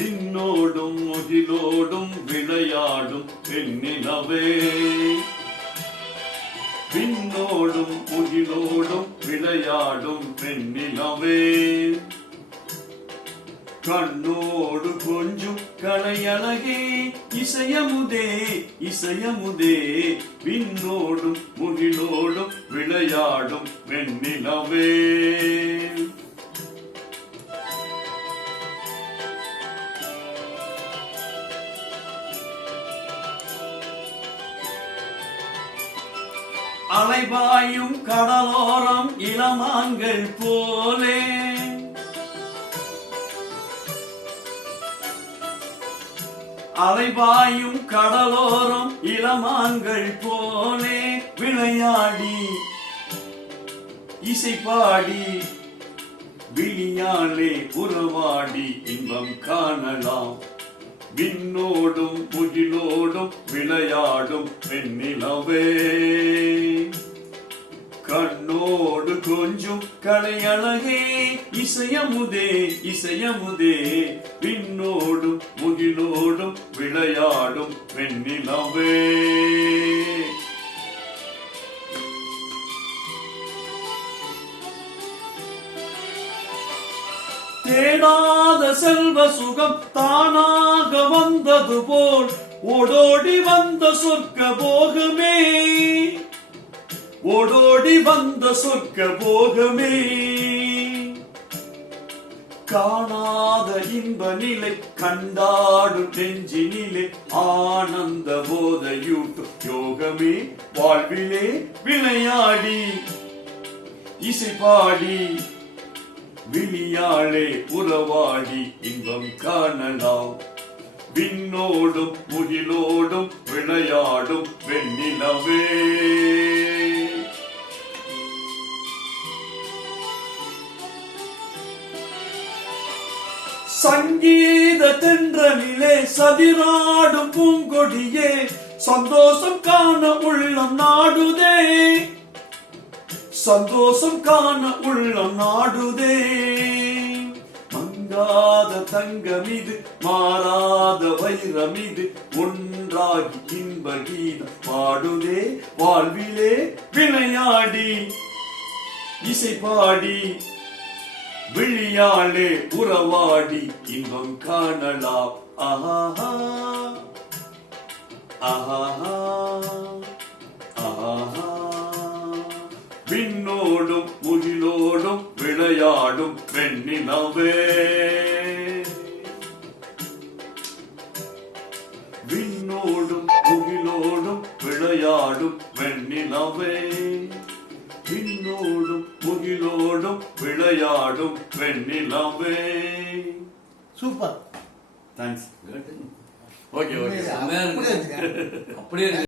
விண்ணோடும் முகிலோடும் விளையாடும் பெண்ணிலவே. விண்ணோடும் முகிலோடும் விளையாடும் பெண்ணிலவே. கண்ணோடு கொஞ்சும் கலையழகே இசையமுதே இசையமுதே. விண்ணோடும் முகிலோடும் விளையாடும் பெண்ணிலவே. அலைபாயும் கடலோரம் இளமான்கள் போலே. அலைபாயும் கடலோரம் இளமான்கள் போலே விளையாடி இசைப்பாடி விழியாலே உறவாடி இன்பம் காணலாம். விண்ணோடும் முகிலோடும் விளையாடும் பெண்ணிலவே. கண்ணோடு கொஞ்சும் கலையழகே இசையமுதே இசையமுதே. விண்ணோடும் முகிலோடும் விளையாடும் பெண்ணிலவே. தேடாத செல்வ சுகம் தானாக வந்தது போல் ஓடோடி வந்த சொர்க்க போகமே. ஓடோடி வந்த சொர்க்க போகமே. காணாத இன்ப நிலை கண்டாடும் நெஞ்சினிலே ஆனந்த போதையூட்டும் யோகமே. வாழ்விலே விளையாடி இசைப்பாடி விழியாளே உறவாடி இன்பம் காணலாம். விண்ணோடும் முகிலோடும் விளையாடும் வெண்ணிலவே. சங்கீத தென்றலிலே சதிராடும் பூங்கொடியே சந்தோஷம் காண உள்ளம் நாடுதே. சந்தோஷம் காண உள்ளம் நாடுதே. மங்காத தங்கமிது மாறாத வைரமிது ஒன்றாகி இன்ப கீதம் பாடுதே. வாழ்விலே விளையாடி இசைப்பாடி விழியாளே உறவாடி இன்பம் காணலாம். ஆஹா ஆஹா ஆஹா. விண்ணோடும் முகிலோடும் விளையாடும் பெண்ணிலவே. விண்ணோடும் முகிலோடும் விளையாடும் வெண்ணிலவே. விண்ணோடும் முகிலோடும் விளையாடும் வெண்ணிலவே. சூப்பர். தேங்க்ஸ். Okay okay. அப்படியே